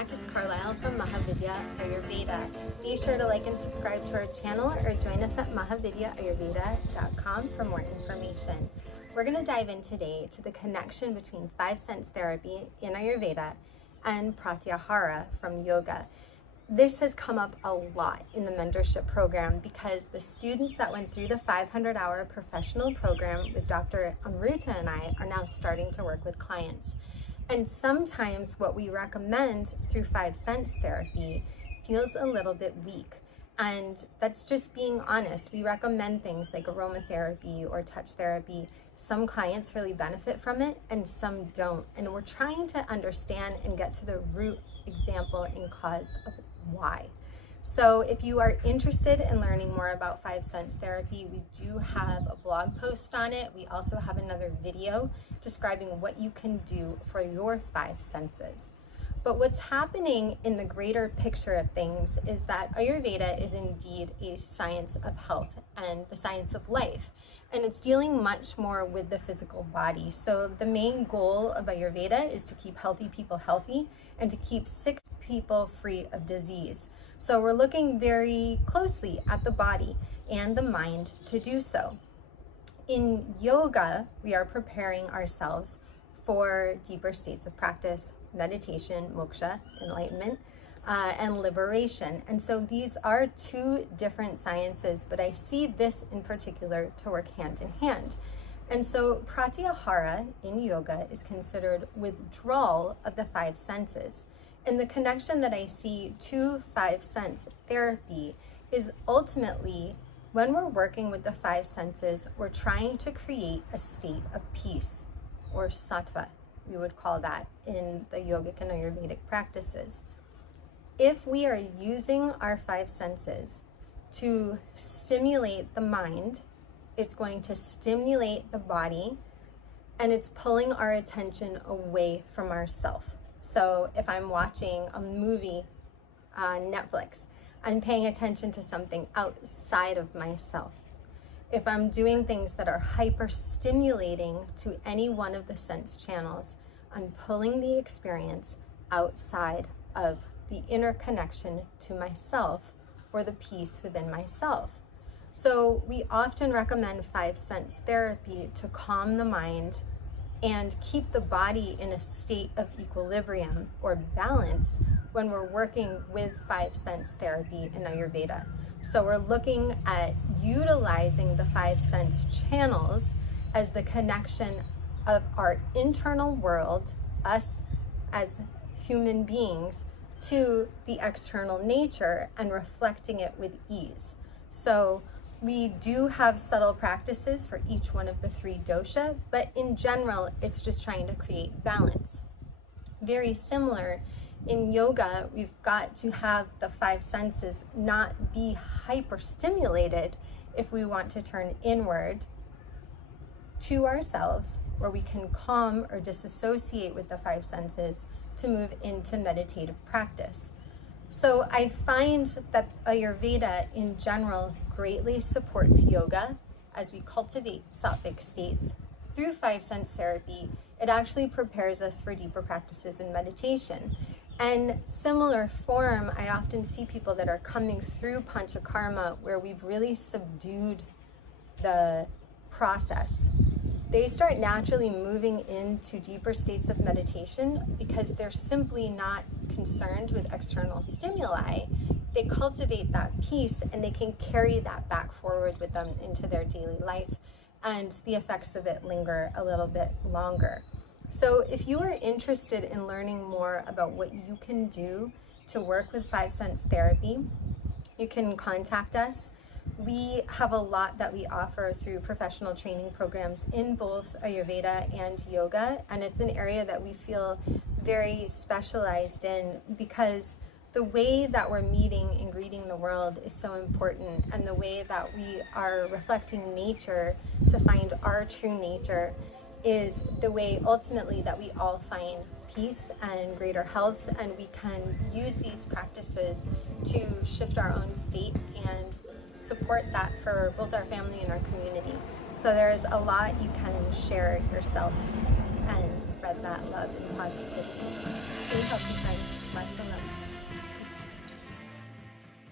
back. It's Carlisle from Mahavidya Ayurveda. Be sure to like and subscribe to our channel or join us at mahavidyaayurveda.com for more information. We're going to dive in today to the connection between 5 sense therapy in Ayurveda and Pratyahara from yoga. This has come up a lot in the mentorship program because the students that went through the 500-hour professional program with Dr. Amruta and I are now starting to work with clients. And sometimes what we recommend through 5 sense therapy feels a little bit weak. And that's just being honest. We recommend things like aromatherapy or touch therapy. Some clients really benefit from it and some don't. And we're trying to understand and get to the root example and cause of why. So if you are interested in learning more about 5 sense therapy, we do have a blog post on it. We also have another video describing what you can do for your 5 senses. But what's happening in the greater picture of things is that Ayurveda is indeed a science of health and the science of life. And it's dealing much more with the physical body. So the main goal of Ayurveda is to keep healthy people healthy and to keep sick people free of disease. So we're looking very closely at the body and the mind to do so. In yoga, we are preparing ourselves for deeper states of practice, meditation, moksha, enlightenment, and liberation. And so these are 2 different sciences, but I see this in particular to work hand in hand. And so Pratyahara in yoga is considered withdrawal of the 5 senses. And the connection that I see to 5 sense therapy is ultimately when we're working with the 5 senses, we're trying to create a state of peace, or sattva, we would call that in the yogic and Ayurvedic practices. If we are using our 5 senses to stimulate the mind, it's going to stimulate the body, and it's pulling our attention away from ourself. So if I'm watching a movie on Netflix, I'm paying attention to something outside of myself. If I'm doing things that are hyper stimulating to any one of the sense channels, I'm pulling the experience outside of the inner connection to myself or the peace within myself. So we often recommend 5 sense therapy to calm the mind and keep the body in a state of equilibrium or balance when we're working with 5 sense therapy in Ayurveda. So we're looking at utilizing the 5 sense channels as the connection of our internal world, us as human beings, to the external nature and reflecting it with ease. So we do have subtle practices for each one of the 3 dosha, but in general, it's just trying to create balance. Very similar in yoga, we've got to have the 5 senses not be hyper-stimulated if we want to turn inward to ourselves, where we can calm or disassociate with the 5 senses to move into meditative practice. So I find that Ayurveda in general greatly supports yoga as we cultivate sattvic states. Through 5 sense therapy, it actually prepares us for deeper practices in meditation. And similar form, I often see people that are coming through Pancha Karma where we've really subdued the process. They start naturally moving into deeper states of meditation because they're simply not concerned with external stimuli. They cultivate that peace and they can carry that back forward with them into their daily life, and the effects of it linger a little bit longer. So if you are interested in learning more about what you can do to work with 5 sense therapy, you can contact us. We have a lot that we offer through professional training programs in both Ayurveda and yoga, and it's an area that we feel very specialized in because the way that we're meeting and greeting the world is so important, and the way that we are reflecting nature to find our true nature is the way ultimately that we all find peace and greater health, and we can use these practices to shift our own state and support that for both our family and our community. So there's a lot you can share yourself and spread that love and positivity. Stay healthy, friends. Lots of love.